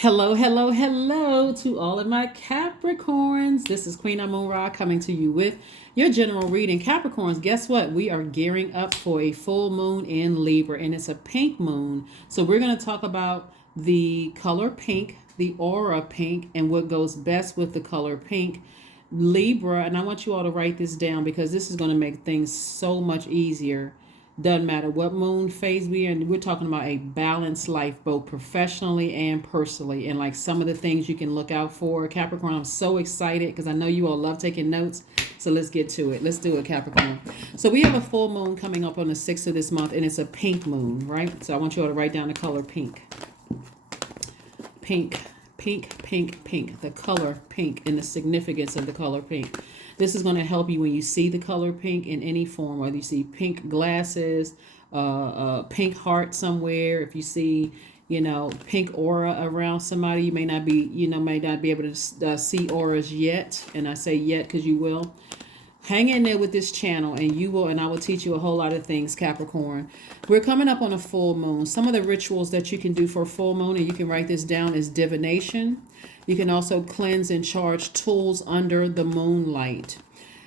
Hello, hello, hello to all of my Capricorns. This is Queen Amun Ra coming to you with your general reading. Capricorns, guess what? We are gearing up for a full moon in Libra, and it's a pink moon. So we're going to talk about the color pink, the aura pink, and what goes best with the color pink. Libra, and I want you all to write this down because this is going to make things so much easier. Doesn't matter what moon phase we're in. We're talking about a balanced life, both professionally and personally, and like some of the things you can look out for. Capricorn, I'm so excited because I know you all love taking notes. So let's get to it. Let's do it, Capricorn. So we have a full moon coming up on the 6th of this month, and it's a pink moon, right? So I want you all to write down the color pink. Pink, pink, pink, pink. The color pink and the significance of the color pink. This is going to help you when you see the color pink in any form, whether you see pink glasses, pink heart somewhere. If you see, pink aura around somebody, you may not be able to see auras yet. And I say yet because you will. Hang in there with this channel and you will, and I will teach you a whole lot of things, Capricorn. We're coming up on a full moon. Some of the rituals that you can do for a full moon, and you can write this down, is divination. You can also cleanse and charge tools under the moonlight.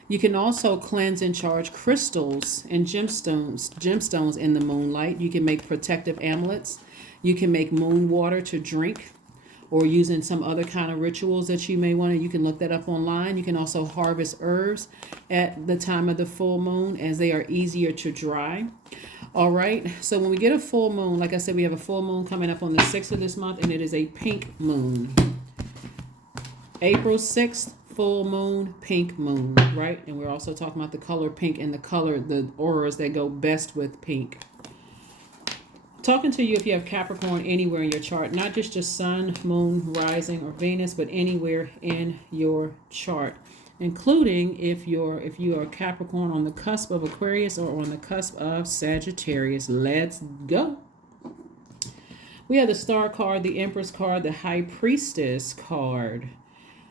You can also cleanse and charge crystals and gemstones in the moonlight. You can make protective amulets. You can make moon water to drink, or using some other kind of rituals that you may want to. You can look that up online. You can also harvest herbs at the time of the full moon, as they are easier to dry. All right, so when we get a full moon, like I said, we have a full moon coming up on the 6th of this month, and it is a pink moon. April 6th, full moon, pink moon, right? And we're also talking about the color pink and the auras that go best with pink. Talking to you if you have Capricorn anywhere in your chart, not just your sun, moon, rising, or Venus, but anywhere in your chart, including if you are Capricorn on the cusp of Aquarius or on the cusp of Sagittarius. Let's go. We have the Star card, the Empress card, the High Priestess card.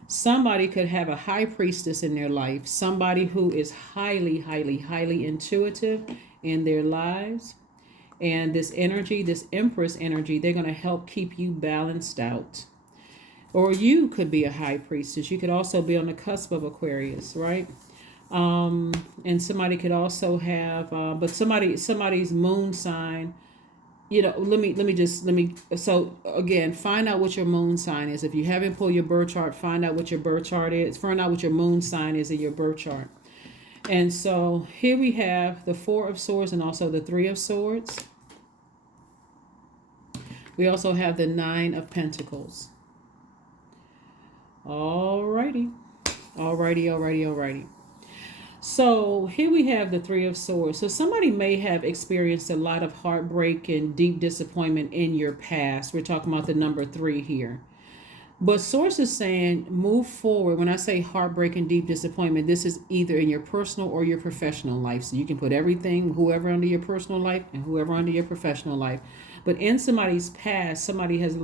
Somebody could have a high priestess in their life, somebody who is highly, highly, highly intuitive in their lives. And this energy, this Empress energy, they're going to help keep you balanced out. Or you could be a high priestess. You could also be on the cusp of Aquarius, right? And somebody could also have, but somebody's moon sign. So again, find out what your moon sign is. If you haven't pulled your birth chart, find out what your birth chart is. Find out what your moon sign is in your birth chart. And so here we have the Four of Swords and also the Three of Swords. We also have the Nine of Pentacles. Alrighty. So here we have the Three of Swords. So somebody may have experienced a lot of heartbreak and deep disappointment in your past. We're talking about the number 3 here. But Source is saying move forward. When I say heartbreak and deep disappointment, this is either in your personal or your professional life. So you can put everything, whoever under your personal life and whoever under your professional life. But in somebody's past, somebody has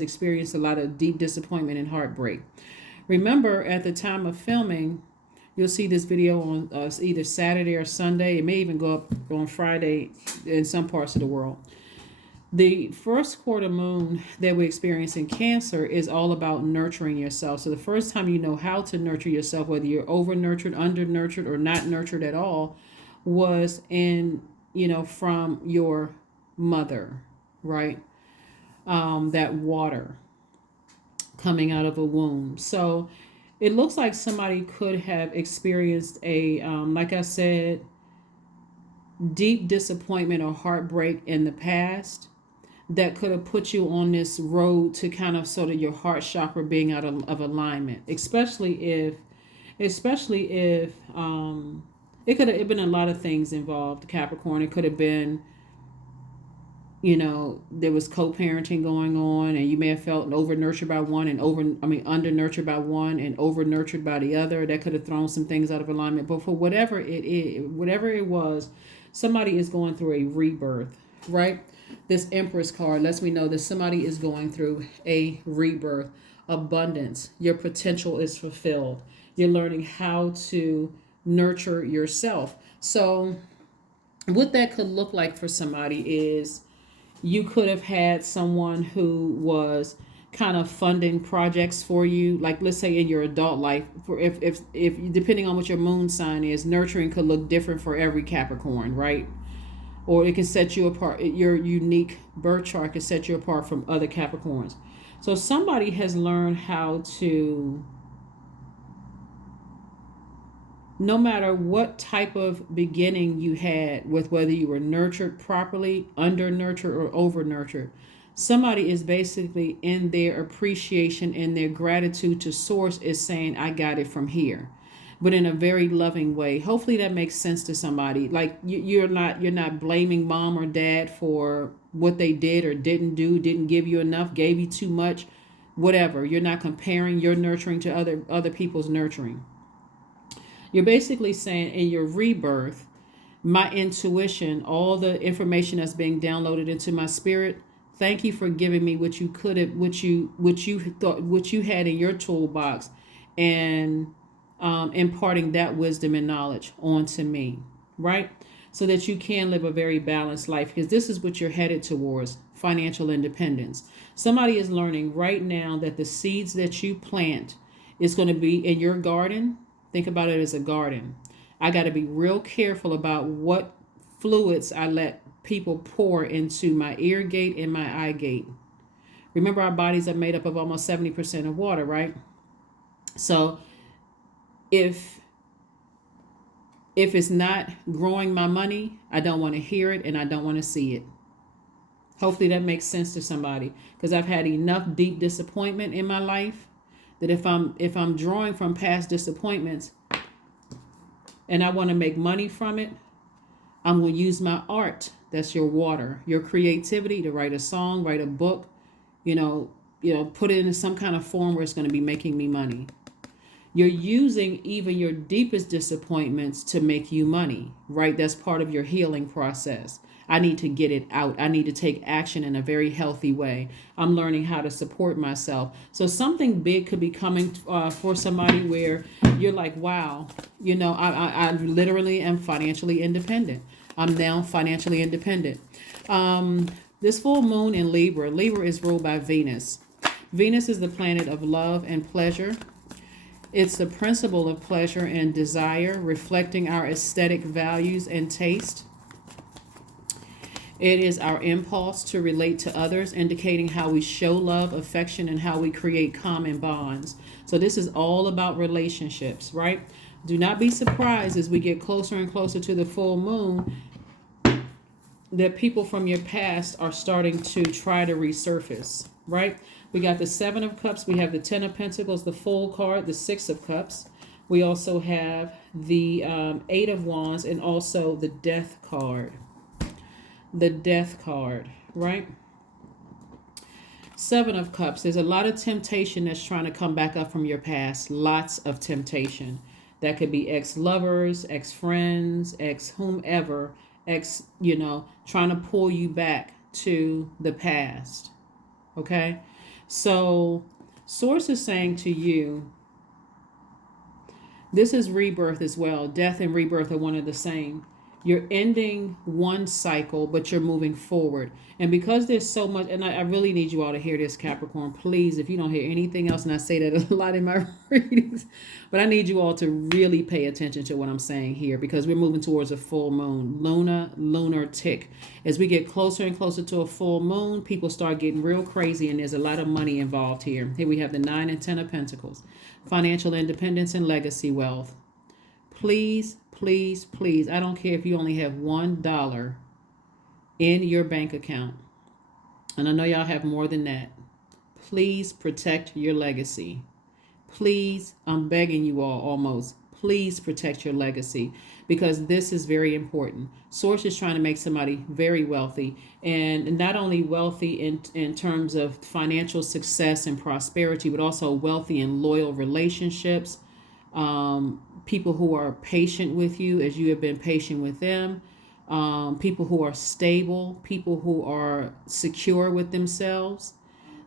experienced a lot of deep disappointment and heartbreak. Remember, at the time of filming, you'll see this video on either Saturday or Sunday. It may even go up on Friday in some parts of the world. The first quarter moon that we experience in Cancer is all about nurturing yourself. So the first time you know how to nurture yourself, whether you're over-nurtured, under-nurtured, or not nurtured at all, was from your mother, right? That water coming out of a womb. So it looks like somebody could have experienced like I said, deep disappointment or heartbreak in the past that could have put you on this road to kind of sort of your heart chakra being out of alignment, especially if it could have been a lot of things involved, Capricorn. It could have been, there was co-parenting going on, and you may have felt over-nurtured by one and under-nurtured by one and over-nurtured by the other. That could have thrown some things out of alignment. But for whatever it was, somebody is going through a rebirth, right? This Empress card lets me know that somebody is going through a rebirth. Abundance. Your potential is fulfilled. You're learning how to nurture yourself. So what that could look like for somebody is You could have had someone who was kind of funding projects for you, like let's say in your adult life. For if depending on what your moon sign is, nurturing could look different for every Capricorn, right? Or it can set you apart. Your unique birth chart can set you apart from other Capricorns. So somebody has learned how to, no matter what type of beginning you had, with whether you were nurtured properly, under nurtured, or over nurtured, somebody is basically in their appreciation and their gratitude to source is saying, I got it from here, but in a very loving way. Hopefully that makes sense to somebody. Like you're not blaming mom or dad for what they did or didn't do, didn't give you enough, gave you too much, whatever. You're not comparing your nurturing to other people's nurturing. You're basically saying in your rebirth, my intuition, all the information that's being downloaded into my spirit, thank you for giving me what you could have, what you thought, what you had in your toolbox, and imparting that wisdom and knowledge onto me, right? So that you can live a very balanced life, because this is what you're headed towards, financial independence. Somebody is learning right now that the seeds that you plant is going to be in your garden. Think about it as a garden. I got to be real careful about what fluids I let people pour into my ear gate and my eye gate. Remember, our bodies are made up of almost 70% of water, right? So if it's not growing my money, I don't want to hear it and I don't want to see it. Hopefully that makes sense to somebody, because I've had enough deep disappointment in my life that if I'm drawing from past disappointments and I want to make money from it, I'm going to use my art. That's your water, your creativity, to write a song, write a book, put it in some kind of form where it's going to be making me money. You're using even your deepest disappointments to make you money, right? That's part of your healing process. I need to get it out. I need to take action in a very healthy way. I'm learning how to support myself. So something big could be coming for somebody where you're like, wow, I literally am financially independent. I'm now financially independent. This full moon in Libra. Libra is ruled by Venus. Venus is the planet of love and pleasure. It's the principle of pleasure and desire, reflecting our aesthetic values and taste. It is our impulse to relate to others, indicating how we show love, affection, and how we create common bonds. So this is all about relationships, right? Do not be surprised as we get closer and closer to the full moon that people from your past are starting to try to resurface, right? We got the Seven of Cups, we have the Ten of Pentacles, the Fool card, the Six of Cups. We also have the Eight of Wands, and also the Death card. The Death card, right? Seven of Cups. There's a lot of temptation that's trying to come back up from your past. Lots of temptation. That could be ex-lovers, ex-friends, ex-whomever, trying to pull you back to the past. Okay? So, Source is saying to you, this is rebirth as well. Death and rebirth are one and the same. You're ending one cycle, but you're moving forward. And because there's so much, and I really need you all to hear this, Capricorn. Please, if you don't hear anything else, and I say that a lot in my readings, but I need you all to really pay attention to what I'm saying here, because we're moving towards a full moon. Lunar tick. As we get closer and closer to a full moon, people start getting real crazy, and there's a lot of money involved here. Here we have the 9 and 10 of Pentacles. Financial independence and legacy wealth. Please, please, please, I don't care if you only have $1 in your bank account, and I know y'all have more than that. Please protect your legacy. Please, I'm begging you all almost, please protect your legacy, because this is very important. Source is trying to make somebody very wealthy, and not only wealthy in terms of financial success and prosperity, but also wealthy in loyal relationships. People who are patient with you as you have been patient with them. People who are stable, people who are secure with themselves.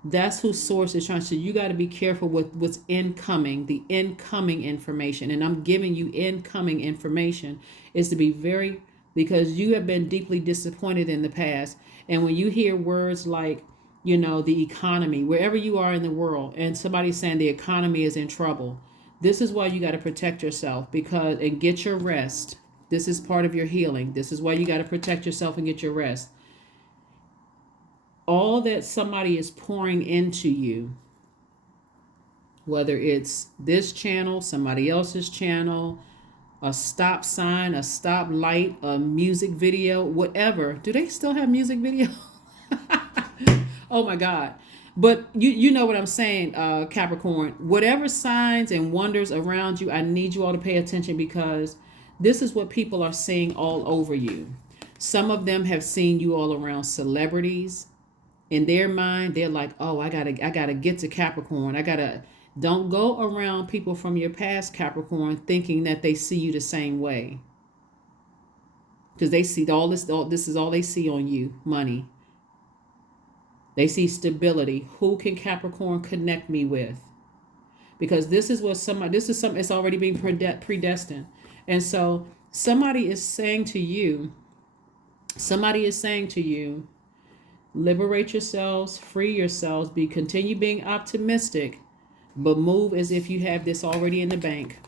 That's who Source is trying to. So you got to be careful with what's incoming, the incoming information. And I'm giving you incoming information is to be very because you have been deeply disappointed in the past. And when you hear words like, you know, the economy, wherever you are in the world, and somebody's saying the economy is in trouble, this is why you got to protect yourself, because and get your rest. This is part of your healing. This is why you got to protect yourself and get your rest. All that somebody is pouring into you, whether it's this channel, somebody else's channel, a stop sign, a stop light, a music video, whatever. Do they still have music video? Oh my God. But you know what I'm saying, Capricorn. Whatever signs and wonders around you, I need you all to pay attention, because this is what people are seeing all over you. Some of them have seen you all around celebrities. In their mind, they're like, oh, I gotta get to Capricorn. Don't go around people from your past, Capricorn, thinking that they see you the same way. Because they see this is all they see on you, money. They see stability. Who can Capricorn connect me with? Because this is something, it's already being predestined. And so somebody is saying to you, liberate yourselves, free yourselves, continue being optimistic, but move as if you have this already in the bank.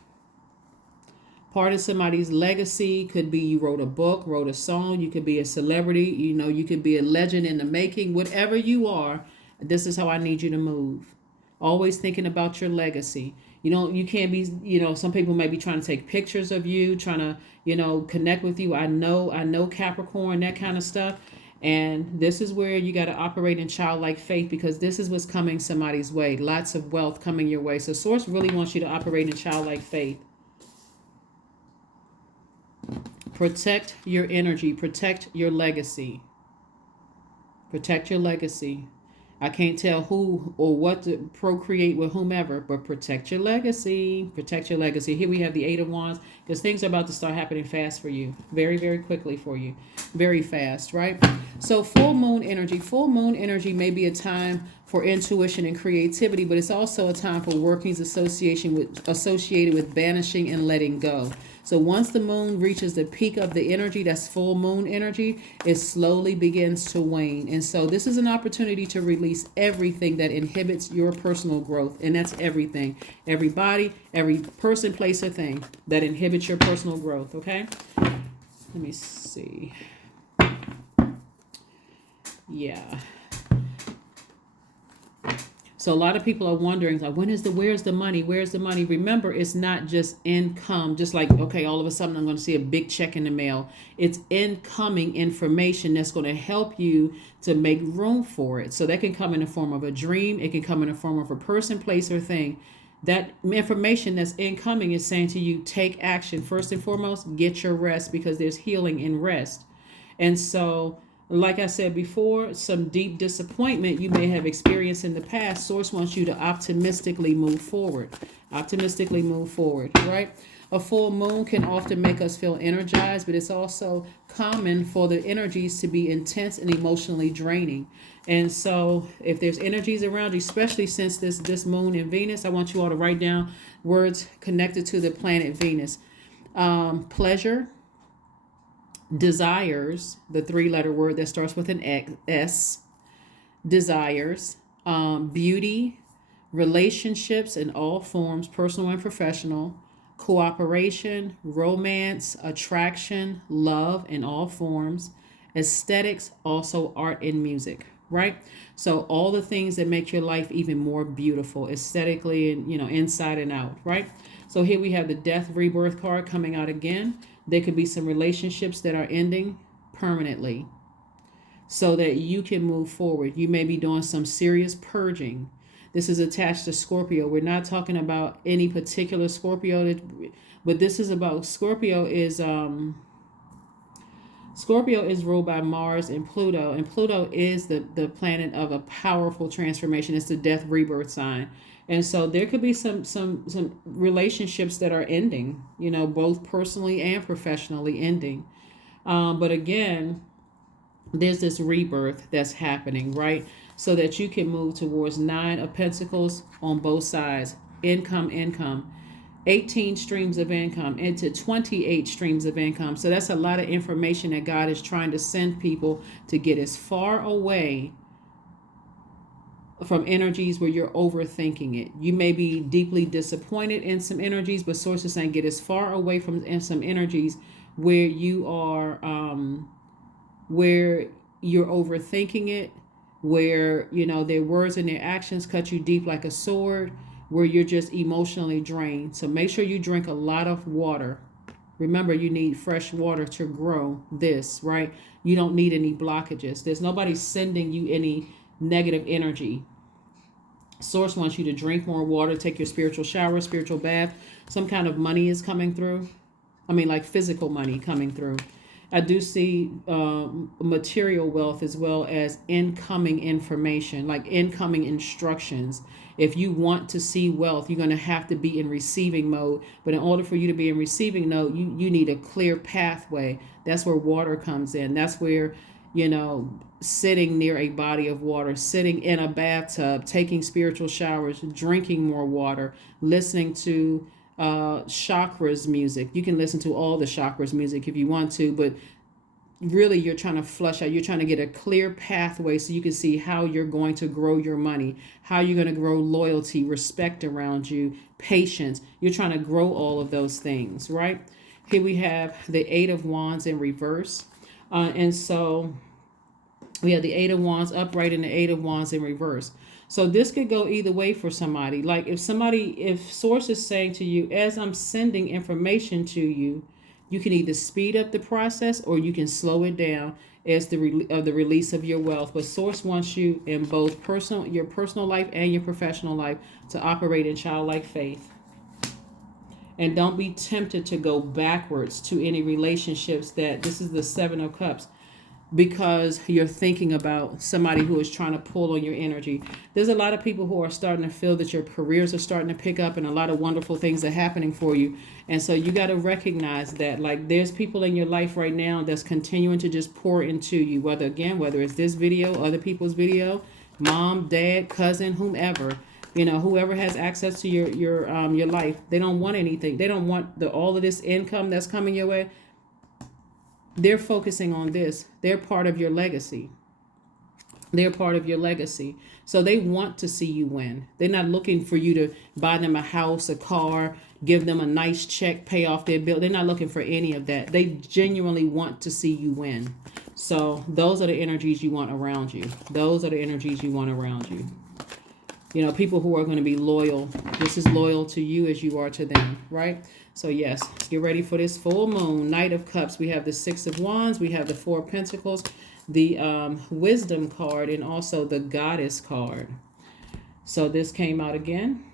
Part of somebody's legacy could be you wrote a book, wrote a song, you could be a celebrity, you know, you could be a legend in the making. Whatever you are, this is how I need you to move. Always thinking about your legacy. You can't be, some people may be trying to take pictures of you, trying to, connect with you. I know Capricorn, that kind of stuff. And this is where you got to operate in childlike faith, because this is what's coming somebody's way. Lots of wealth coming your way. So Source really wants you to operate in childlike faith. Protect your energy. Protect your legacy. Protect your legacy. I can't tell who or what to procreate with whomever, but protect your legacy. Protect your legacy. Here we have the Eight of Wands, because things are about to start happening fast for you. Very, very quickly for you. Very fast, right? So full moon energy. Full moon energy may be a time for intuition and creativity, but it's also a time for workings associated with banishing and letting go. So once the moon reaches the peak of the energy, that's full moon energy, it slowly begins to wane. And so this is an opportunity to release everything that inhibits your personal growth. And that's everything. Everybody, every person, place, or thing that inhibits your personal growth. Okay? Let me see. Yeah. So a lot of people are wondering, like, where's the money? Where's the money? Remember, it's not just income, just like, okay, all of a sudden I'm going to see a big check in the mail. It's incoming information that's going to help you to make room for it. So that can come in the form of a dream. It can come in the form of a person, place, or thing. That information that's incoming is saying to you, take action. First and foremost, get your rest, because there's healing in rest. And so, like I said before, some deep disappointment you may have experienced in the past. Source wants you to optimistically move forward. Optimistically move forward, right? A full moon can often make us feel energized, but it's also common for the energies to be intense and emotionally draining. And so if there's energies around you, especially since this moon in Venus, I want you all to write down words connected to the planet Venus. Pleasure, desires, the 3-letter word that starts with an S, desires, beauty, relationships in all forms, personal and professional, cooperation, romance, attraction, love in all forms, aesthetics, also art and music, right? So all the things that make your life even more beautiful aesthetically and, inside and out, right? So here we have the Death Rebirth card coming out again. There could be some relationships that are ending permanently so that you can move forward. You may be doing some serious purging. This is attached to Scorpio. We're not talking about any particular Scorpio, but this is about Scorpio is ruled by Mars and Pluto is the planet of a powerful transformation. It's the Death Rebirth sign. And so there could be some relationships that are ending, both personally and professionally ending. But again, there's this rebirth that's happening, right? So that you can move towards 9 of Pentacles on both sides. Income. 18 streams of income into 28 streams of income. So that's a lot of information that God is trying to send people to get as far away from energies where you're overthinking it. You may be deeply disappointed in some energies, but source is saying get as far away from some energies where you are where you're overthinking it, where their words and their actions cut you deep like a sword, where you're just emotionally drained. So make sure you drink a lot of water. Remember, you need fresh water to grow this, right? You don't need any blockages. There's nobody sending you any negative energy. Source wants you to drink more water, take your spiritual shower, spiritual bath. Some kind of money is coming through. I mean, like physical money coming through. I do see material wealth as well as incoming information, like incoming instructions. If you want to see wealth, you're going to have to be in receiving mode. But in order for you to be in receiving mode, you need a clear pathway. That's where water comes in. That's where, sitting near a body of water, sitting in a bathtub, taking spiritual showers, drinking more water, listening to chakras music. You can listen to all the chakras music if you want to, but really you're trying to flush out, you're trying to get a clear pathway so you can see how you're going to grow your money, how you're going to grow loyalty, respect around you, patience. You're trying to grow all of those things, right? Here we have the Eight of Wands in reverse. And so we have the Eight of Wands upright and the Eight of Wands in reverse. So this could go either way for somebody. Like if source is saying to you, as I'm sending information to you, you can either speed up the process or you can slow it down as the release of your wealth. But source wants you in both your personal life and your professional life to operate in childlike faith. And don't be tempted to go backwards to any relationships this is the Seven of Cups, because you're thinking about somebody who is trying to pull on your energy. There's a lot of people who are starting to feel that your careers are starting to pick up and a lot of wonderful things are happening for you. And so you got to recognize that, like, there's people in your life right now that's continuing to just pour into you, whether it's this video, other people's video, mom, dad, cousin, whomever, whoever has access to your life. They don't want anything. They don't want all of this income that's coming your way. They're focusing on this. They're part of your legacy. They're part of your legacy. So they want to see you win. They're not looking for you to buy them a house, a car, give them a nice check, pay off their bill. They're not looking for any of that. They genuinely want to see you win. So those are the energies you want around you. Those are the energies you want around you. People who are going to be loyal. This is loyal to you as you are to them, right? So yes, get ready for this full moon. Knight of Cups. We have the Six of Wands. We have the Four of Pentacles, the Wisdom card, and also the Goddess card. So this came out again.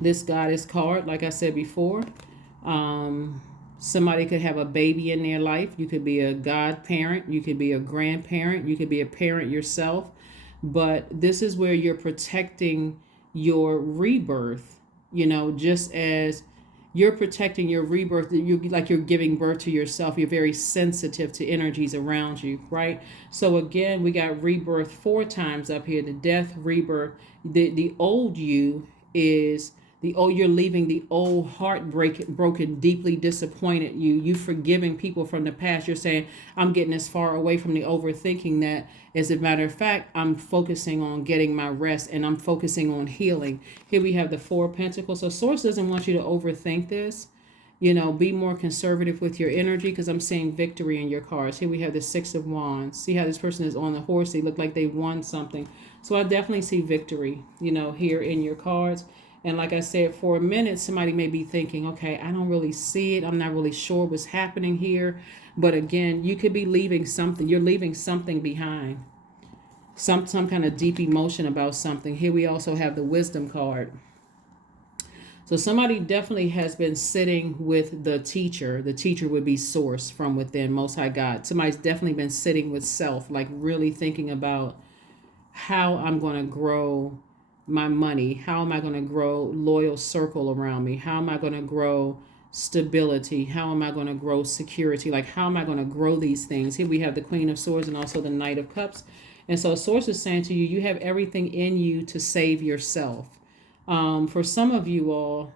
This Goddess card, like I said before, somebody could have a baby in their life. You could be a godparent. You could be a grandparent. You could be a parent yourself. But this is where you're protecting your rebirth, just as you're protecting your rebirth, you're giving birth to yourself. You're very sensitive to energies around you, right? So again, we got rebirth 4 times up here, the death, rebirth. The old you is you're leaving the old broken, deeply disappointed you forgiving people from the past. You're saying, I'm getting as far away from the overthinking that, as a matter of fact, I'm focusing on getting my rest and I'm focusing on healing. Here we have the Four of Pentacles. So source doesn't want you to overthink this. Be more conservative with your energy, because I'm seeing victory in your cards. Here we have the Six of Wands. See how this person is on the horse? They look like they won something. So I definitely see victory, here in your cards. And like I said, for a minute, somebody may be thinking, okay, I don't really see it. I'm not really sure what's happening here. But again, you could be leaving something. You're leaving something behind. Some kind of deep emotion about something. Here we also have the Wisdom card. So somebody definitely has been sitting with the teacher. The teacher would be source from within, Most High God. Somebody's definitely been sitting with self, like really thinking about how I'm going to grow my money. How am I going to grow loyal circle around me? How am I going to grow stability? How am I going to grow security? Like, how am I going to grow these things? Here we have the Queen of Swords and also the Knight of Cups. And so source is saying to you, you have everything in you to save yourself. For some of you all,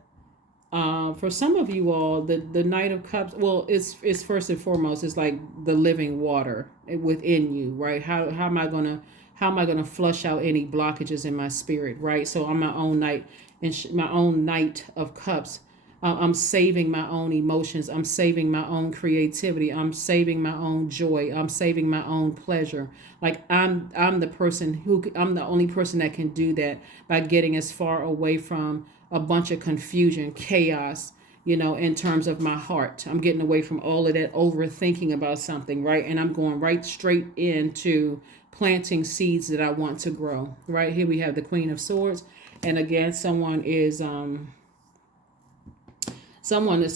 the Knight of Cups, well, it's first and foremost, it's like the living water within you, right? How am I gonna flush out any blockages in my spirit, right? So I'm my own knight, and my own Knight of Cups. I'm saving my own emotions. I'm saving my own creativity. I'm saving my own joy. I'm saving my own pleasure. Like I'm the person I'm the only person that can do that by getting as far away from a bunch of confusion, chaos, in terms of my heart. I'm getting away from all of that overthinking about something, right? And I'm going right straight into planting seeds that I want to grow. Right here we have the Queen of Swords. And again, someone is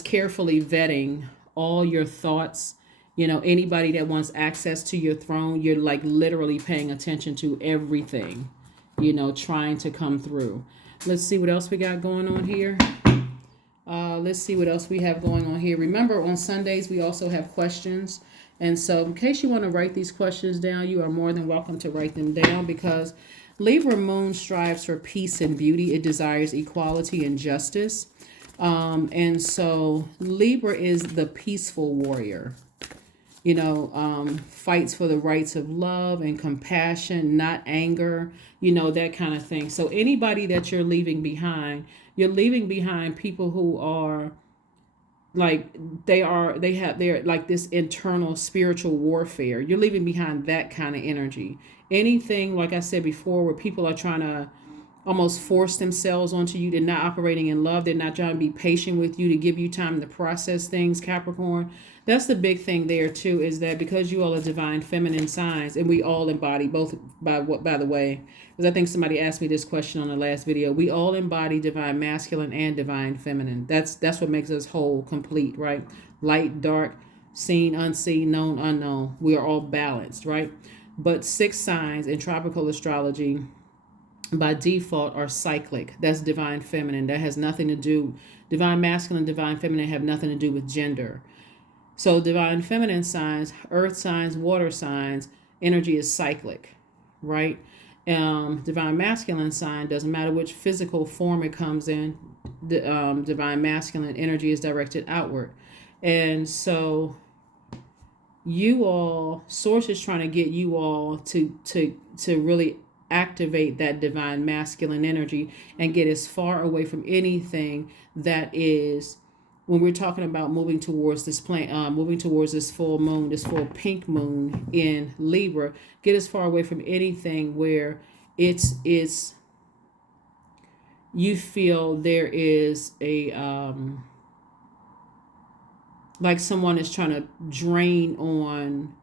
carefully vetting all your thoughts. Anybody that wants access to your throne, you're like literally paying attention to everything, trying to come through. Let's see what else we got going on here. Let's see what else we have going on here. Remember, on Sundays, we also have questions. And so in case you want to write these questions down, you are more than welcome to write them down, because Libra moon strives for peace and beauty. It desires equality and justice. And so Libra is the peaceful warrior, fights for the rights of love and compassion, not anger, that kind of thing. So anybody that you're leaving behind people who are like, they're like this internal spiritual warfare. You're leaving behind that kind of energy. Anything, like I said before, where people are trying to almost force themselves onto you. They're not operating in love. They're not trying to be patient with you, to give you time to process things, Capricorn. That's the big thing there too, is that because you all are divine feminine signs, and we all embody both, by the way, because I think somebody asked me this question on the last video, we all embody divine masculine and divine feminine. That's what makes us whole, complete, right? Light, dark, seen, unseen, known, unknown. We are all balanced, right? But 6 signs in tropical astrology by default are cyclic. That's divine feminine. That has nothing to do, divine masculine, divine feminine have nothing to do with gender. So divine feminine signs, earth signs, water signs, energy is cyclic, right? Divine masculine sign, doesn't matter which physical form it comes in, divine masculine energy is directed outward. And so source is trying to get you all to really activate that divine masculine energy and get as far away from anything that is, when we're talking about moving towards this moving towards this full moon, this full pink moon in Libra, get as far away from anything where it's you feel there is a like someone is trying to drain on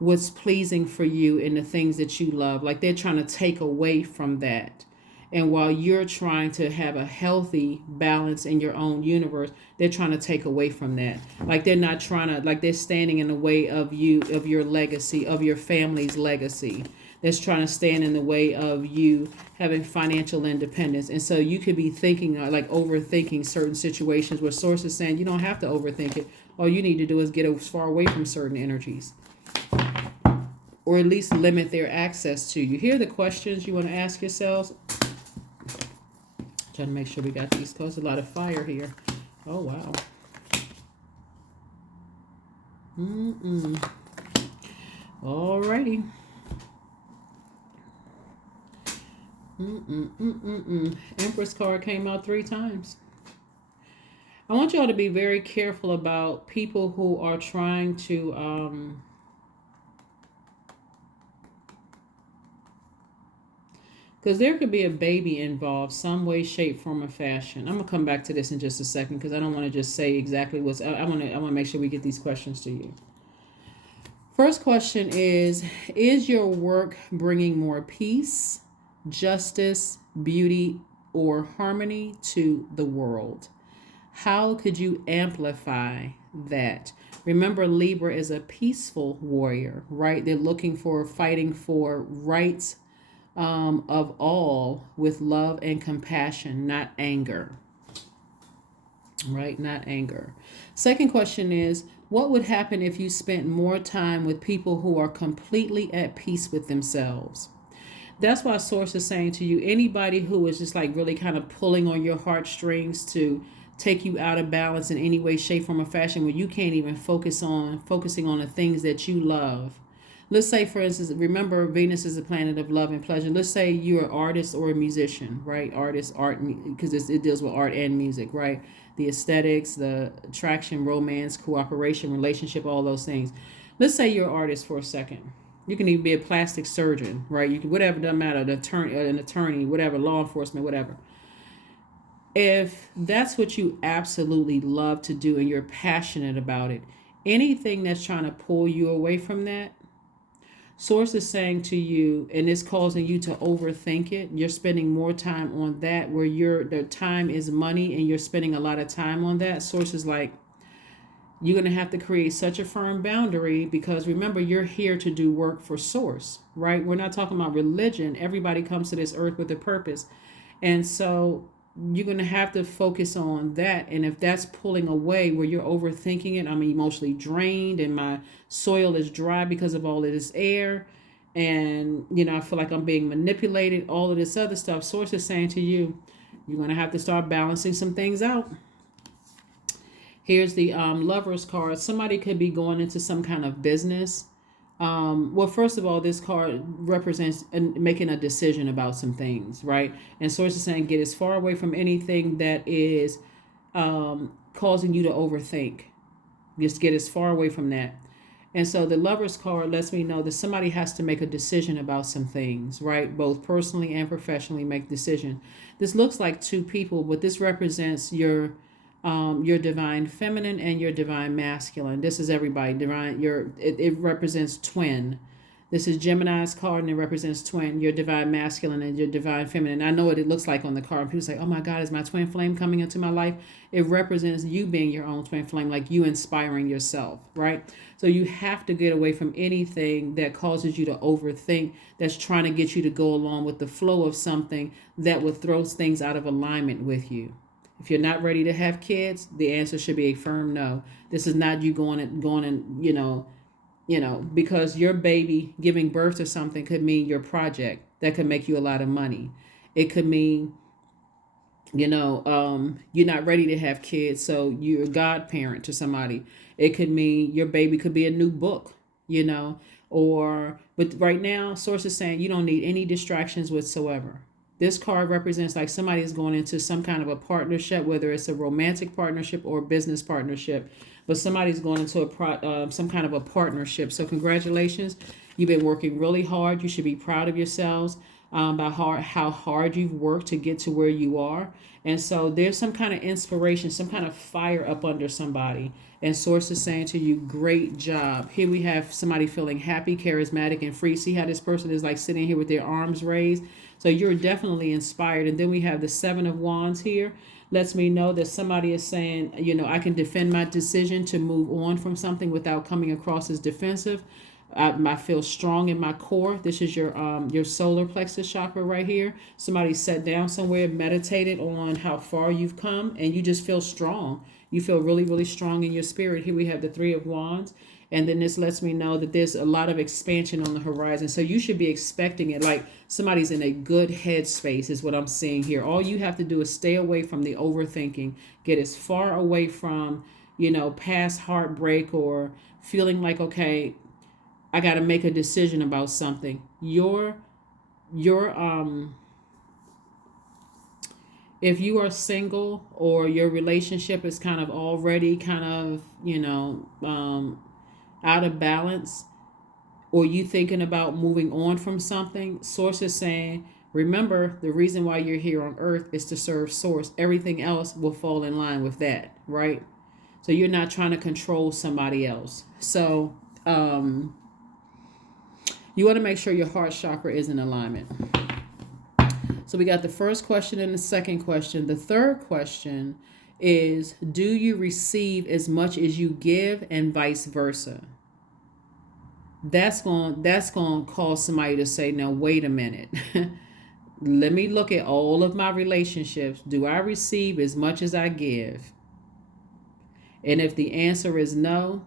what's pleasing for you and the things that you love. Like they're trying to take away from that. And while you're trying to have a healthy balance in your own universe, they're trying to take away from that. Like they're not trying to, like they're standing in the way of you, of your legacy, of your family's legacy. That's trying to stand in the way of you having financial independence. And so you could be thinking, like overthinking certain situations, where source is saying you don't have to overthink it. All you need to do is get as far away from certain energies, or at least limit their access to you. Here are the questions you want to ask yourselves. Trying to make sure we got these. Cause a lot of fire here. Oh wow. Alrighty. Empress card came out 3 times. I want y'all to be very careful about people who are trying to because there could be a baby involved, some way, shape, form, or fashion. I'm gonna come back to this in just a second, because I don't want to just say exactly what's. I want to make sure we get these questions to you. First question is your work bringing more peace, justice, beauty, or harmony to the world? How could you amplify that? Remember, Libra is a peaceful warrior, right? They're fighting for rights of all, with love and compassion, not anger. Right? Not anger. Second question is, what would happen if you spent more time with people who are completely at peace with themselves? That's why Source is saying to you, anybody who is just like really kind of pulling on your heartstrings to take you out of balance in any way, shape, form, or fashion, where you can't even focusing on the things that you love. Let's say, for instance, remember Venus is a planet of love and pleasure. Let's say you're an artist or a musician, right? Artist, art, because it deals with art and music, right? The aesthetics, the attraction, romance, cooperation, relationship, all those things. Let's say you're an artist for a second. You can even be a plastic surgeon, right? You can, whatever, doesn't matter, an attorney, whatever, law enforcement, whatever. If that's what you absolutely love to do and you're passionate about it, anything that's trying to pull you away from that, Source is saying to you, and it's causing you to overthink it. You're spending more time on that, where the time is money and you're spending a lot of time on that. Source is like, you're going to have to create such a firm boundary, because remember, you're here to do work for Source, right? We're not talking about religion. Everybody comes to this earth with a purpose. And so you're going to have to focus on that. And if that's pulling away where you're overthinking it, I'm emotionally drained and my soil is dry because of all of this air. And, I feel like I'm being manipulated, all of this other stuff. Source is saying to you, you're going to have to start balancing some things out. Here's the Lover's card. Somebody could be going into some kind of business. Well, first of all, this card represents making a decision about some things, right? And Source is saying get as far away from anything that is causing you to overthink. Just get as far away from that. And so the Lover's card lets me know that somebody has to make a decision about some things, right? Both personally and professionally make decision. This looks like two people, but this represents your divine feminine and your divine masculine. This is everybody. It represents twin. This is Gemini's card, and it represents twin, your divine masculine and your divine feminine. I know what it looks like on the card. People say, oh my God, is my twin flame coming into my life? It represents you being your own twin flame, like you inspiring yourself, right? So you have to get away from anything that causes you to overthink, that's trying to get you to go along with the flow of something that would throw things out of alignment with you. If you're not ready to have kids, the answer should be a firm no. This is not you going and because your baby giving birth to something could mean your project that could make you a lot of money. It could mean, you're not ready to have kids, so you're a godparent to somebody. It could mean your baby could be a new book, but right now, Source is saying you don't need any distractions whatsoever. This card represents like somebody is going into some kind of a partnership, whether it's a romantic partnership or business partnership, but somebody's going into some kind of a partnership. So congratulations. You've been working really hard. You should be proud of yourselves about how hard you've worked to get to where you are. And so there's some kind of inspiration, some kind of fire up under somebody. And Source is saying to you, great job. Here we have somebody feeling happy, charismatic, and free. See how this person is like sitting here with their arms raised? So you're definitely inspired. And then we have the 7 of Wands here. Lets me know that somebody is saying, I can defend my decision to move on from something without coming across as defensive. I feel strong in my core. This is your solar plexus chakra right here. Somebody sat down somewhere, meditated on how far you've come, and you just feel strong. You feel really, really strong in your spirit. Here we have the 3 of Wands. And then this lets me know that there's a lot of expansion on the horizon. So you should be expecting it, like somebody's in a good headspace is what I'm seeing here. All you have to do is stay away from the overthinking. Get as far away from, past heartbreak or feeling like, okay, I got to make a decision about something. If you are single or your relationship is kind of already out of balance, or you thinking about moving on from something, Source is saying, remember, the reason why you're here on earth is to serve Source. Everything else will fall in line with that, right? So you're not trying to control somebody else. So you want to make sure your heart chakra is in alignment. So we got the first question and the second question. The third question is, do you receive as much as you give, and vice versa? That's going to cause somebody to say, now wait a minute. Let me look at all of my relationships. Do I receive as much as I give? And if the answer is no,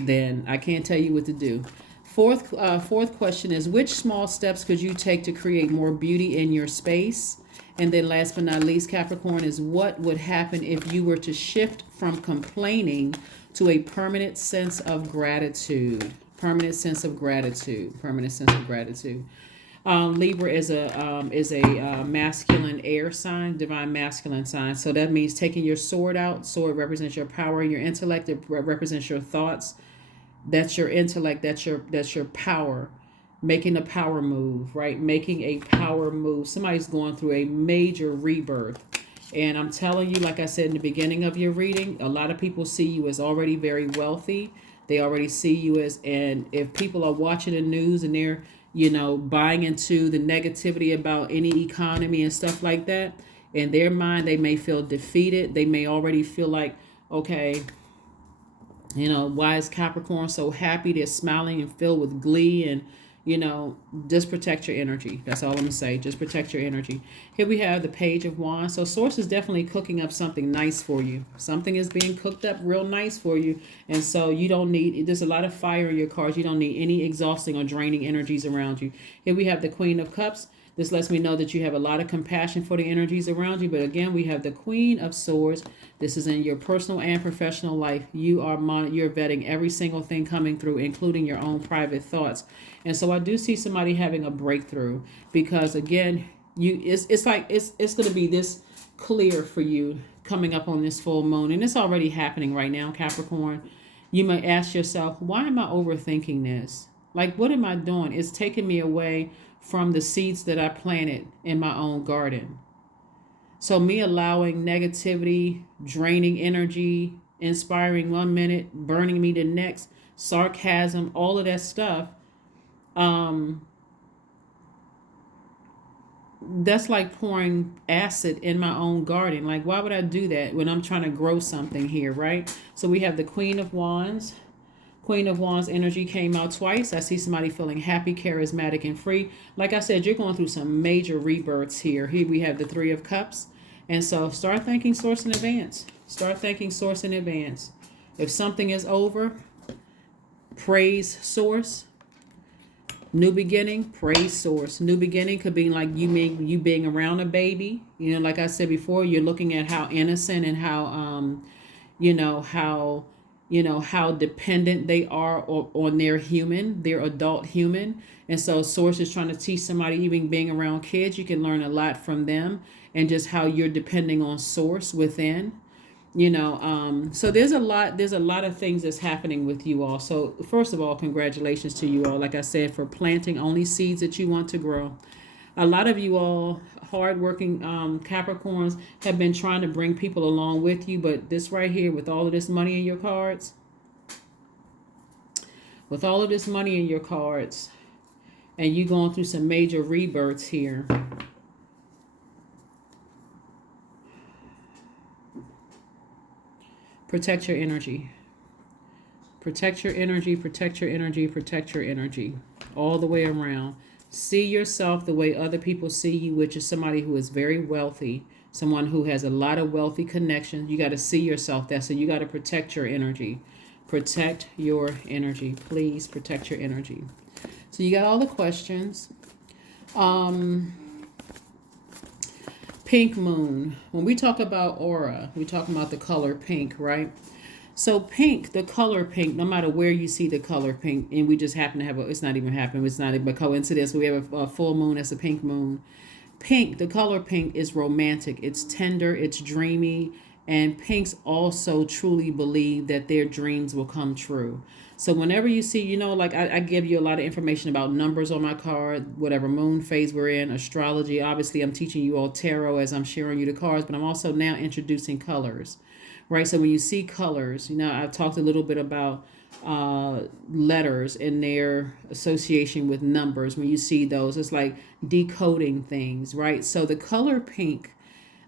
then I can't tell you what to do. Fourth question is, which small steps could you take to create more beauty in your space? And then last but not least, Capricorn, is what would happen if you were to shift from complaining to a permanent sense of gratitude? Permanent sense of gratitude. Permanent sense of gratitude. Libra is a masculine air sign, divine masculine sign. So that means taking your sword out. Sword represents your power and your intellect. It represents your thoughts. That's your intellect. That's your power. Making a power move, right? Making a power move. Somebody's going through a major rebirth. And I'm telling you, like I said in the beginning of your reading, a lot of people see you as already very wealthy. They already see you as, and if people are watching the news and they're, buying into the negativity about any economy and stuff like that, in their mind, they may feel defeated. They may already feel like, okay, why is Capricorn so happy? They're smiling and filled with glee, and just protect your energy. That's all I'm gonna say. Just protect your energy. Here we have the Page of Wands. So Source is definitely cooking up something nice for you. Something is being cooked up real nice for you. And so you don't need, there's a lot of fire in your cards. You don't need any exhausting or draining energies around you. Here we have the Queen of Cups. This lets me know that you have a lot of compassion for the energies around you. But again, we have the Queen of Swords. This is in your personal and professional life. You're vetting every single thing coming through, including your own private thoughts. And so I do see somebody having a breakthrough, because again, it's going to be this clear for you coming up on this full moon, and it's already happening right now, Capricorn. You might ask yourself, why am I overthinking this? Like, what am I doing? It's taking me away from the seeds that I planted in my own garden. So me allowing negativity, draining energy, inspiring 1 minute, burning me the next, sarcasm, all of that stuff, that's like pouring acid in my own garden. Like, why would I do that when I'm trying to grow something here, right? So we have the Queen of Wands. Queen of Wands energy came out twice. I see somebody feeling happy, charismatic, and free. Like I said, you're going through some major rebirths here. Here we have the Three of Cups. And so start thanking Source in advance. Start thanking Source in advance. If something is over, praise Source. New beginning, praise Source. New beginning could be like you being around a baby. Like I said before, you're looking at how innocent and how dependent they are on their adult human. And so Source is trying to teach somebody, even being around kids, you can learn a lot from them, and just how you're depending on Source within. So there's a lot of things that's happening with you all. So first of all, congratulations to you all, like I said, for planting only seeds that you want to grow. A lot of you all hardworking Capricorns have been trying to bring people along with you, but this right here, with all of this money in your cards, and you going through some major rebirths here, protect your energy. Protect your energy, protect your energy, protect your energy all the way around. See yourself the way other people see you, which is somebody who is very wealthy, someone who has a lot of wealthy connections. You got to see yourself that. So you got to protect your energy. Protect your energy. Please protect your energy. So you got all the questions. Pink moon. When we talk about aura, we talk about the color pink, right? So pink, the color pink, no matter where you see the color pink, and we just happen to have it's not even happening, it's not even a coincidence. We have a full moon that's a pink moon. Pink, the color pink is romantic. It's tender, it's dreamy, and pinks also truly believe that their dreams will come true. So whenever you see, like I give you a lot of information about numbers on my card, whatever moon phase we're in, astrology. Obviously, I'm teaching you all tarot as I'm sharing you the cards, but I'm also now introducing colors. Right, so when you see colors, I've talked a little bit about letters and their association with numbers. When you see those, it's like decoding things, right? So the color pink,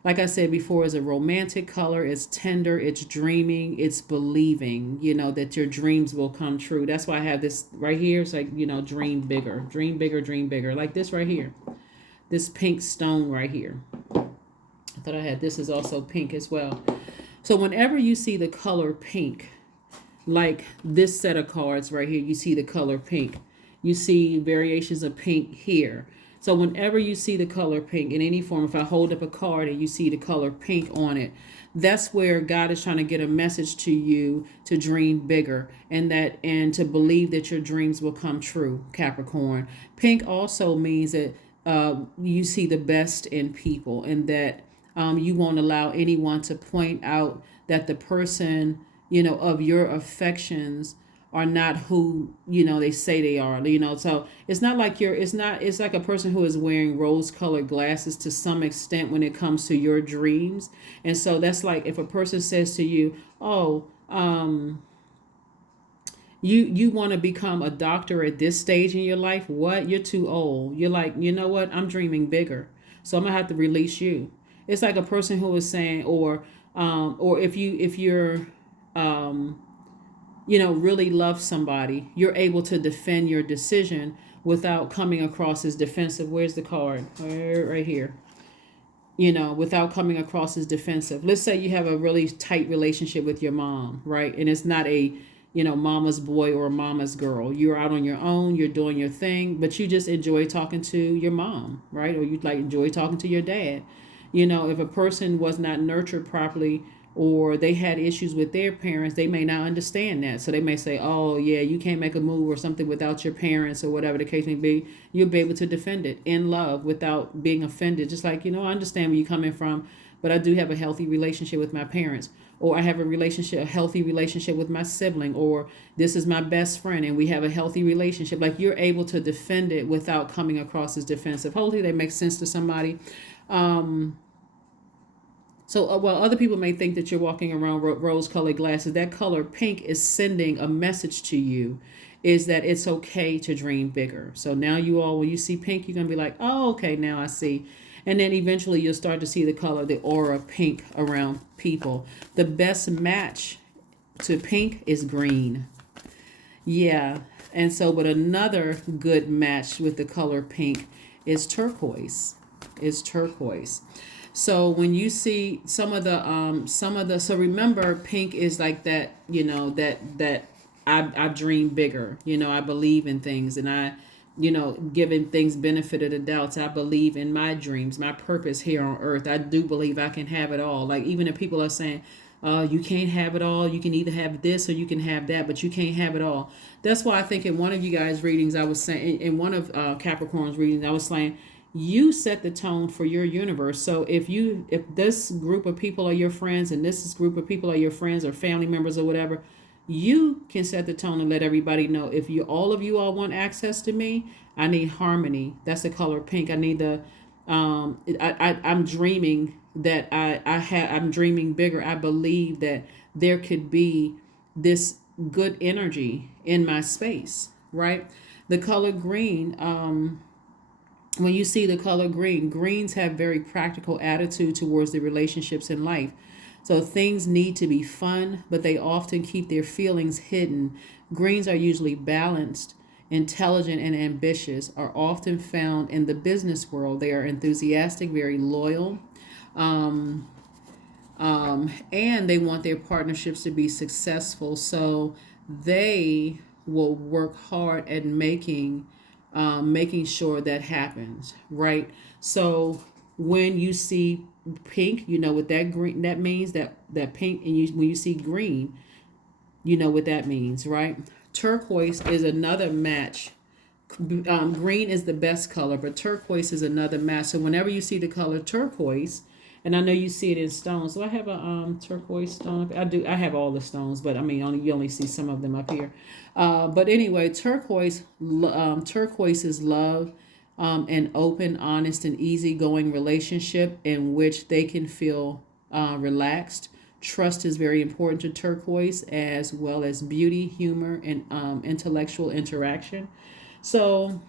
like I said before, is a romantic color. It's tender, it's dreaming, it's believing, that your dreams will come true. That's why I have this right here. It's like, dream bigger, dream bigger, dream bigger. Like this right here, this pink stone right here. I thought I had this is also pink as well. So whenever you see the color pink, like this set of cards right here, you see the color pink. You see variations of pink here. So whenever you see the color pink in any form, if I hold up a card and you see the color pink on it, that's where God is trying to get a message to you to dream bigger and to believe that your dreams will come true, Capricorn. Pink also means that you see the best in people, and that you won't allow anyone to point out that the person, of your affections are not who they say they are. So it's not like it's like a person who is wearing rose colored glasses to some extent when it comes to your dreams. And so that's like if a person says to you, oh, you want to become a doctor at this stage in your life. What? You're too old. You're like, you know what, I'm dreaming bigger, so I'm gonna have to release you. It's like a person who is saying, or if you're really love somebody, you're able to defend your decision without coming across as defensive. Where's the card? Right here. Without coming across as defensive. Let's say you have a really tight relationship with your mom, right? And it's not a, mama's boy or mama's girl. You're out on your own, you're doing your thing, but you just enjoy talking to your mom, right? Or you enjoy talking to your dad. If a person was not nurtured properly, or they had issues with their parents, they may not understand that. So they may say, oh, yeah, you can't make a move or something without your parents, or whatever the case may be. You'll be able to defend it in love without being offended. Just like, I understand where you're coming from, but I do have a healthy relationship with my parents. Or I have a healthy relationship with my sibling, or this is my best friend and we have a healthy relationship. Like, you're able to defend it without coming across as defensive. Hopefully that makes sense to somebody. So while other people may think that you're walking around rose-colored glasses, that color pink is sending a message to you, is that it's okay to dream bigger. So now when you see pink, you're going to be like, oh, okay, now I see. And then eventually you'll start to see the aura pink around people. The best match to pink is green. Yeah. And so, but another good match with the color pink is turquoise. So when you see some of the, so remember, pink is like that, that I dream bigger, I believe in things, and I, giving things benefit of the doubts. I believe in my dreams, my purpose here on earth. I do believe I can have it all. Like, even if people are saying, you can't have it all, you can either have this or you can have that, but you can't have it all. That's why I think in one of you guys' readings, I was saying, in one of Capricorn's readings, I was saying, you set the tone for your universe. So if this group of people are your friends, and this group of people are your friends or family members or whatever, you can set the tone and let everybody know, if all of you all want access to me, I need harmony. That's the color pink. I need the I'm dreaming that I'm dreaming bigger. I believe that there could be this good energy in my space, right? The color green, when you see the color green, greens have very practical attitude towards the relationships in life. So things need to be fun, but they often keep their feelings hidden. Greens are usually balanced, intelligent, and ambitious, are often found in the business world. They are enthusiastic, very loyal, and they want their partnerships to be successful. So they will work hard at making sure that happens, right? So when you see pink, you know what that green, that means, that pink, and when you see green, you know what that means, right? Turquoise is another match. Green is the best color, but turquoise is another match. So whenever you see the color turquoise, and I know you see it in stones. So I have a turquoise stone. I have all the stones, but I mean, you only see some of them up here. But anyway, turquoise is love, an open, honest, and easygoing relationship in which they can feel relaxed. Trust is very important to turquoise, as well as beauty, humor, and intellectual interaction. So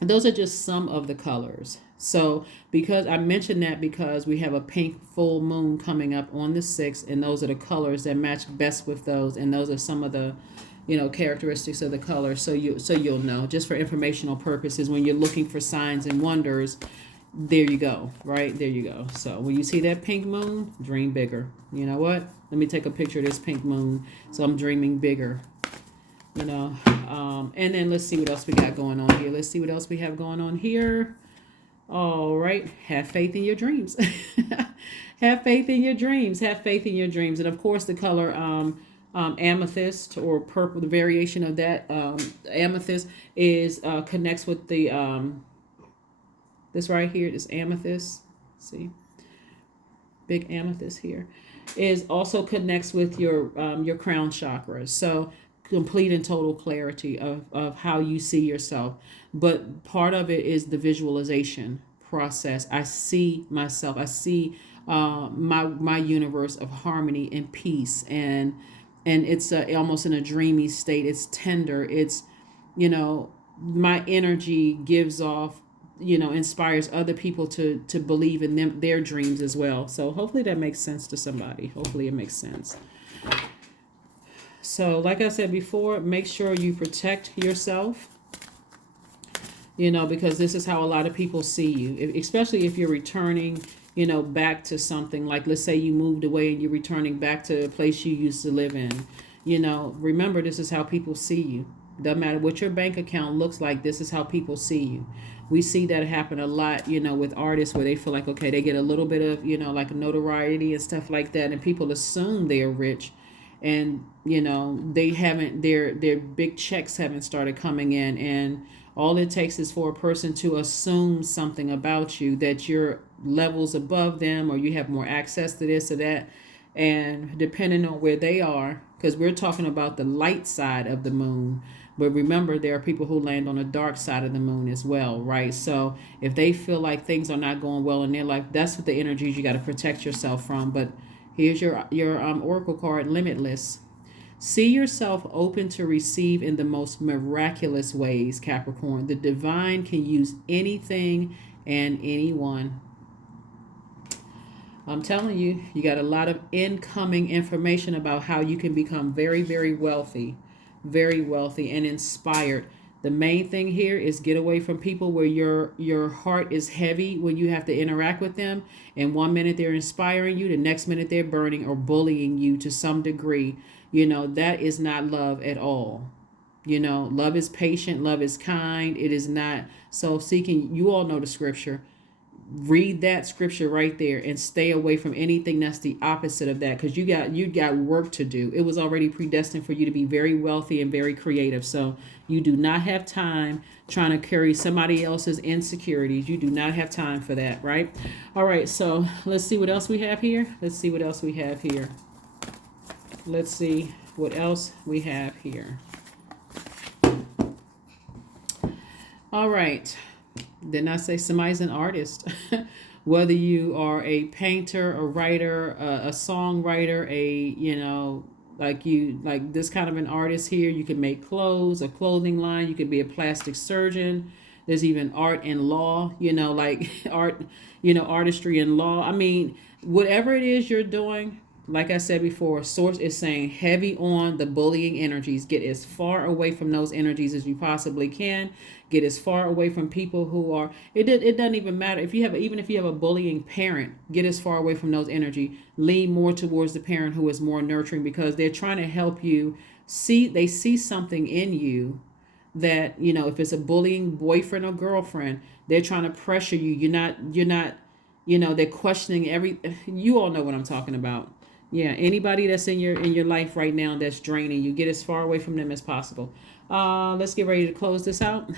those are just some of the colors. So because I mentioned that, because we have a pink full moon coming up on the 6th, and those are the colors that match best with those, and those are some of the characteristics of the color. So you'll know, just for informational purposes, when you're looking for signs and wonders, there you go, right? There you go. So when you see that pink moon, dream bigger. You know what? Let me take a picture of this pink moon. So I'm dreaming bigger. you know. And then let's see what else we got going on here. Let's see what else we have going on here. All right. Have faith in your dreams. Have faith in your dreams. Have faith in your dreams. And of course, the color amethyst or purple, the variation of that amethyst is connects with the this right here. This amethyst. See, big amethyst here is also connects with your crown chakra. So complete and total clarity of how you see yourself. But part of it is the visualization process. I see myself. I see my universe of harmony and peace, and it's almost in a dreamy state. It's tender. It's, you know, my energy gives off, you know, inspires other people to believe in their dreams as well. So hopefully that makes sense to somebody. Hopefully it makes sense. So like I said before, make sure you protect yourself, you know, because this is how a lot of people see you, especially if you're returning, you know, back to something. Like, let's say you moved away and you're returning back to a place you used to live in. You know, remember, this is how people see you. Doesn't matter what your bank account looks like, this is how people see you. We see that happen a lot, you know, with artists where they feel like, okay, they get a little bit of, you know, like notoriety and stuff like that, and people assume they're rich, and, you know, they haven't, their big checks haven't started coming in, and all it takes is for a person to assume something about you, that you're levels above them, or you have more access to this or that. And depending on where they are, because we're talking about the light side of the moon, but remember, there are people who land on the dark side of the moon as well, right? So if they feel like things are not going well in their life, that's what the energies you got to protect yourself from. But here's your oracle card, Limitless. See yourself open to receive in the most miraculous ways, Capricorn. The divine can use anything and anyone. I'm telling you, you got a lot of incoming information about how you can become very, very wealthy and inspired. The main thing here is get away from people where your heart is heavy when you have to interact with them. And 1 minute they're inspiring you, the next minute they're burning or bullying you to some degree. You know, that is not love at all. You know, love is patient, love is kind. It is not self-seeking. You all know the scripture. Read that scripture right there and stay away from anything that's the opposite of that, because you got work to do. It was already predestined for you to be very wealthy and very creative. So you do not have time trying to carry somebody else's insecurities. You do not have time for that, right? All right, so let's see what else we have here. Let's see what else we have here. Let's see what else we have here. All right. Didn't I say somebody's an artist? Whether you are a painter, a writer, a songwriter, like this kind of an artist here. You can make clothes, a clothing line. You could be a plastic surgeon. There's even art and law, like art, artistry and law. I mean, whatever it is you're doing, like I said before, Source is saying heavy on the bullying energies. Get as far away from those energies as you possibly can. Get as far away from people who are, it doesn't even matter. Even if you have a bullying parent, get as far away from those energy. Lean more towards the parent who is more nurturing, because they're trying to help you they see something in you that, if it's a bullying boyfriend or girlfriend, they're trying to pressure you. You're not, they're questioning you all know what I'm talking about. Yeah, anybody that's in your life right now that's draining you, get as far away from them as possible. Let's get ready to close this out.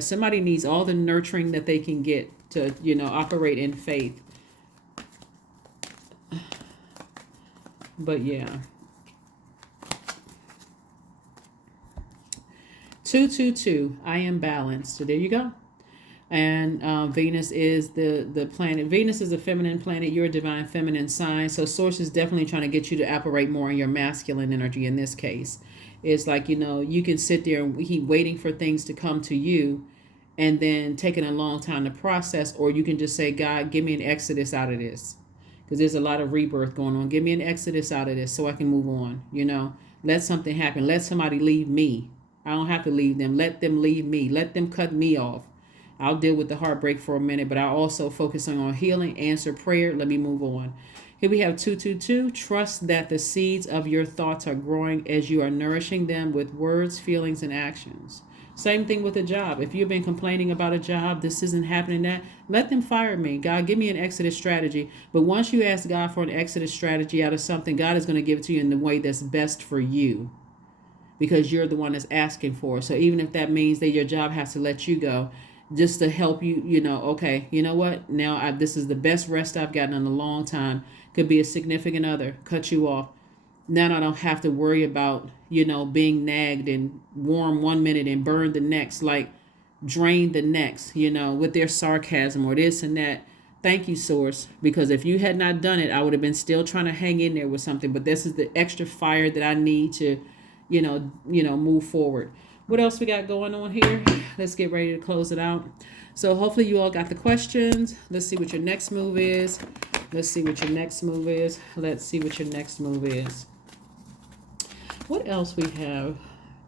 Somebody needs all the nurturing that they can get to, operate in faith. But yeah. 222, I am balanced. So there you go. And Venus is the planet. Venus is a feminine planet. You're a divine feminine sign. So Source is definitely trying to get you to operate more in your masculine energy in this case. It's like, you can sit there and keep waiting for things to come to you and then taking a long time to process. Or you can just say, God, give me an exodus out of this. Because there's a lot of rebirth going on. Give me an exodus out of this so I can move on. Let something happen. Let somebody leave me. I don't have to leave them. Let them leave me. Let them cut me off. I'll deal with the heartbreak for a minute, but I also focus on healing, answer prayer. Let me move on. Here we have 222. Trust that the seeds of your thoughts are growing as you are nourishing them with words, feelings, and actions. Same thing with a job. If you've been complaining about a job, this isn't happening, that, let them fire me. God, give me an exodus strategy. But once you ask God for an exodus strategy out of something, God is going to give it to you in the way that's best for you, because you're the one that's asking for it. So even if that means that your job has to let you go, just to help you, okay, you know what? Now this is the best rest I've gotten in a long time. Could be a significant other, cut you off. Now I don't have to worry about, being nagged and warm 1 minute and burn the next, like drain the next, with their sarcasm or this and that. Thank you, Source, because if you had not done it, I would have been still trying to hang in there with something. But this is the extra fire that I need to, move forward. What else we got going on here? Let's get ready to close it out. So hopefully you all got the questions. Let's see what your next move is. Let's see what your next move is. Let's see what your next move is. What else we have?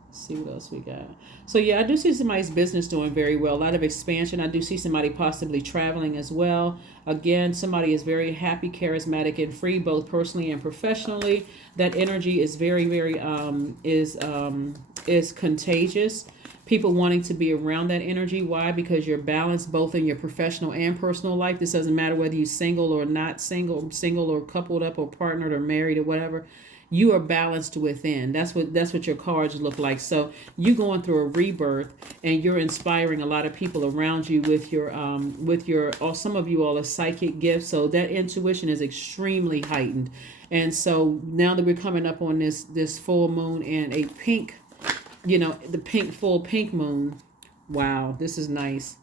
Let's see what else we got. So yeah, I do see somebody's business doing very well. A lot of expansion. I do see somebody possibly traveling as well. Again, somebody is very happy, charismatic, and free, both personally and professionally. That energy is very, very is contagious. People wanting to be around that energy. Why? Because you're balanced both in your professional and personal life. This doesn't matter whether you're single or not single or coupled up or partnered or married or whatever. You are balanced within. That's what your cards look like. So you going through a rebirth, and you're inspiring a lot of people around you with your or some of you all a psychic gift. So that intuition is extremely heightened. And so now that we're coming up on this full moon and a pink, the full pink moon. Wow, this is nice.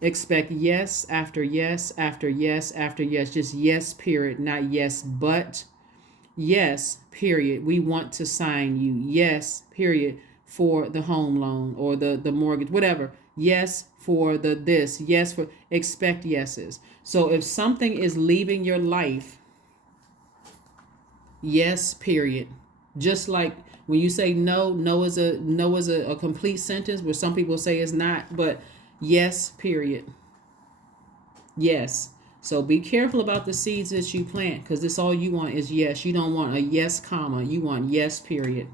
Expect yes after yes after yes after yes. Just yes, period. Not yes, but. Yes, period. We want to sign you. Yes, period. For the home loan or the mortgage, whatever. Yes, for the this. Yes, for expect yeses. So if something is leaving your life, yes, period. Just like when you say no, no is a complete sentence, where some people say it's not, but yes, period. Yes. So be careful about the seeds that you plant, because this all you want is yes. You don't want a yes, comma. You want yes, period.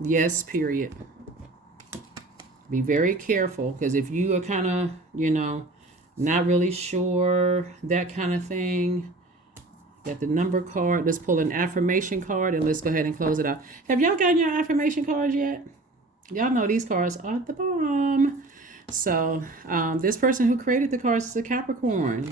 Yes, period. Be very careful, because if you are kind of, not really sure, that kind of thing. Got the number card. Let's pull an affirmation card and let's go ahead and close it out. Have y'all gotten your affirmation cards yet? Y'all know these cards are the bomb. So this person who created the cards is a Capricorn,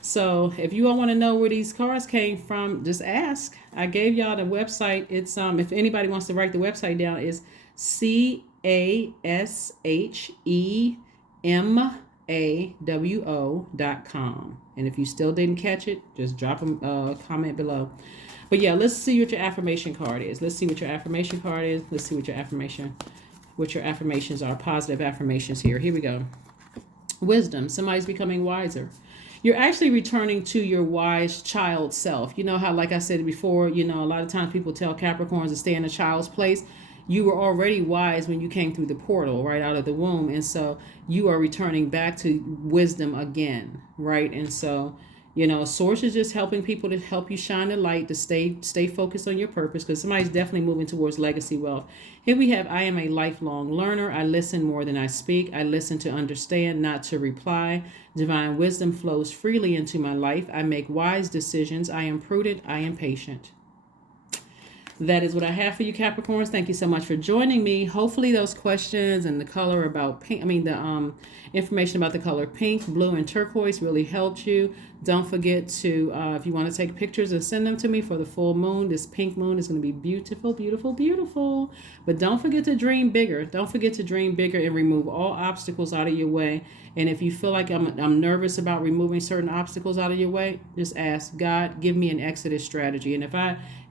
So if you all want to know where these cards came from, just ask. I gave y'all the website. It's if anybody wants to write the website down, is CASHEMAWO.com. And if you still didn't catch it, just drop a comment below. But yeah, let's see what your affirmation card is. Let's see what your affirmation card is. Let's see what your affirmations are. Positive affirmations here. Here we go. Wisdom. Somebody's becoming wiser. You're actually returning to your wise child self. You know how, like I said before, a lot of times people tell Capricorns to stay in a child's place. You were already wise when you came through the portal, right out of the womb. And so you are returning back to wisdom again, right? And so, Source is just helping people to help you shine the light, to stay focused on your purpose, because somebody's definitely moving towards legacy wealth. Here we have, I am a lifelong learner. I listen more than I speak. I listen to understand, not to reply. Divine wisdom flows freely into my life. I make wise decisions. I am prudent. I am patient. That is what I have for you, Capricorns. Thank you so much for joining me. Hopefully those questions and the color about pink, the information about the color pink, blue, and turquoise really helped you. Don't forget to, if you want to take pictures and send them to me for the full moon, this pink moon is going to be beautiful, beautiful, beautiful. But don't forget to dream bigger. Don't forget to dream bigger and remove all obstacles out of your way. And if you feel like I'm nervous about removing certain obstacles out of your way, just ask God, give me an exodus strategy.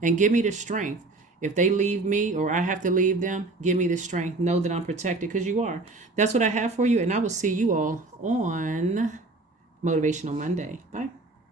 And give me the strength. If they leave me or I have to leave them, give me the strength. Know that I'm protected, because you are. That's what I have for you. And I will see you all on Motivational Monday. Bye.